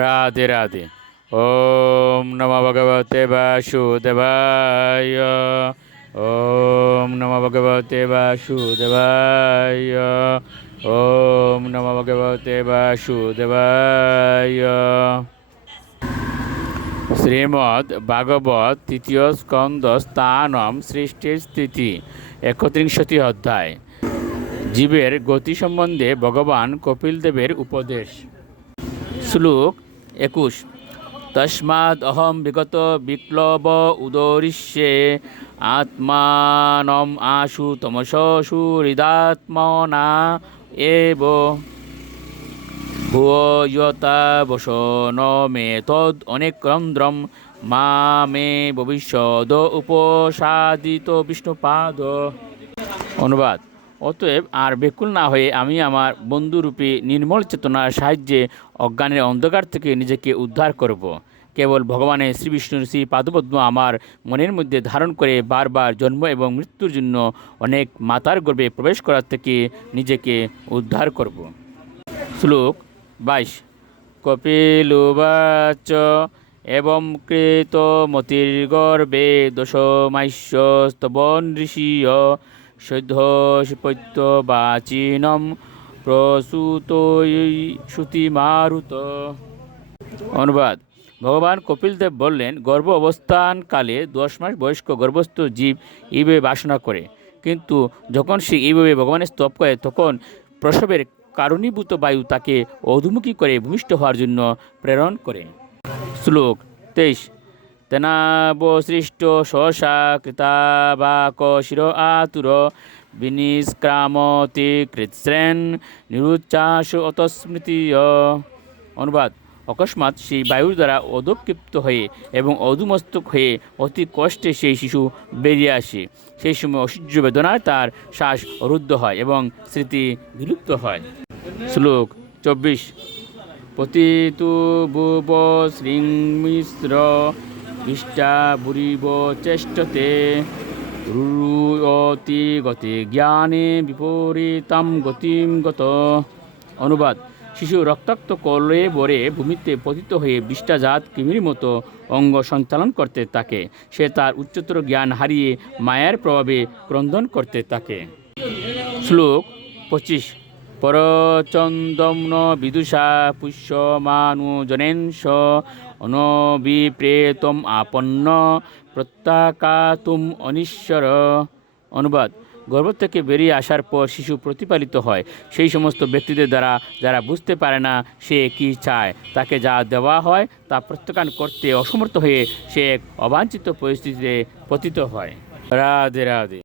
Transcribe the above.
রাধে রাধে। ওম নমো ভগবতে বাসুদেবায়। ওম নমো ভগবতে বাসুদেবায়। ওম নমো ভগবতে বাসুদেবায়। শ্রীমদ্ ভাগবত তৃতীয় স্কন্দ স্থানম সৃষ্টির স্থিতি ৩১ অধ্যায়। জীবের গতি সম্বন্ধে ভগবান কপিলদেবের উপদেশ। শ্লোক ২১। তস্মাদ অহম বিগত বিপ্লব উদরিষ্যে আত্মানম আশু তমস সুহৃদাত্মনা এব ভূয়তা বসন মে তদ অনেক্রন্দ্রম মা মে ভবিষ্যদ উপসাদিত বিষ্ণুপাদ। অনুবাদ: অতএব আর ব্যাকুল না হয়ে আমি আমার বন্ধুরূপী নির্মল চেতনার সাহায্যে অজ্ঞানের অন্ধকার থেকে নিজেকে উদ্ধার করব। কেবল ভগবানের শ্রীবিষ্ণুর শ্রী পাদপদ্ম আমার মনের মধ্যে ধারণ করে বারবার জন্ম এবং মৃত্যুর জন্য অনেক মাতার গর্ভে প্রবেশ করার থেকে নিজেকে উদ্ধার করব। শ্লোক ২২। কপিলুবাচ এবং কৃতমতির্গর্ভে দশমাস্যস্তবন ঋষিয় সৈধ্যপত্যবাচিনম প্রসূতৈ শ্রুতিমারুত। অনুবাদ: ভগবান কপিলদেব বললেন, গর্ভ অবস্থানকালে ১০ মাস বয়স্ক গর্ভস্থ জীব এইভাবে বাসনা করে, কিন্তু যখন সে এইভাবে ভগবানের স্তব করে তখন প্রসবের কারণীভূত বায়ু তাকে অধোমুখী করে ভূমিষ্ঠ হওয়ার জন্য প্রেরণ করে। শ্লোক ২৩। তেনাবসৃষ্ট সহসা কৃতাবাক শির আতুর বিনিষ্ক্রামতি কৃৎস্রেন নিরুচ্চাস অতস্মৃতীয়। অনুবাদ: অকস্মাৎ সেই বায়ুর দ্বারা অধক্ষিপ্ত হয়ে এবং অধুমস্তক হয়ে অতি কষ্টে সেই শিশু বেরিয়ে আসে। সেই সময় অসহ্য বেদনায় তার শ্বাস রুদ্ধ হয় এবং স্মৃতি বিলুপ্ত হয়। শ্লোক ২৪। পতিতু ভুব শ্রীমিশ্র বিষ্টা বুরিব চেষ্টতে রুয়তি গতি জ্ঞানে বিপরীতাম গতিম গত। অনুবাদ: শিশু রক্তাক্ত কলে ভরে ভূমিতে পতিত হয়ে বিষ্টাজাত কৃমির মতো অঙ্গ সঞ্চালন করতে থাকে। সে তার উচ্চতর জ্ঞান হারিয়ে মায়ার প্রভাবে ক্রন্দন করতে থাকে। শ্লোক ২৫। পরচন্দম্ন বিদুষা পুষ্যমানুজনেন্স অনবিপ্রেতম আপন্ন প্রত্যাকাতুম অনিশ্বর। অনুবাদ: গর্ভ থেকে বেরিয়ে আসার পর শিশু প্রতিপালিত হয় সেই সমস্ত ব্যক্তিদের দ্বারা যারা বুঝতে পারে না সে কি চায়। তাকে যা দেওয়া হয় তা প্রত্যাখ্যান করতে অসমর্থ হয়ে সে এক অবাঞ্ছিত পরিস্থিতিতে পতিত হয়। রাধে রাধে।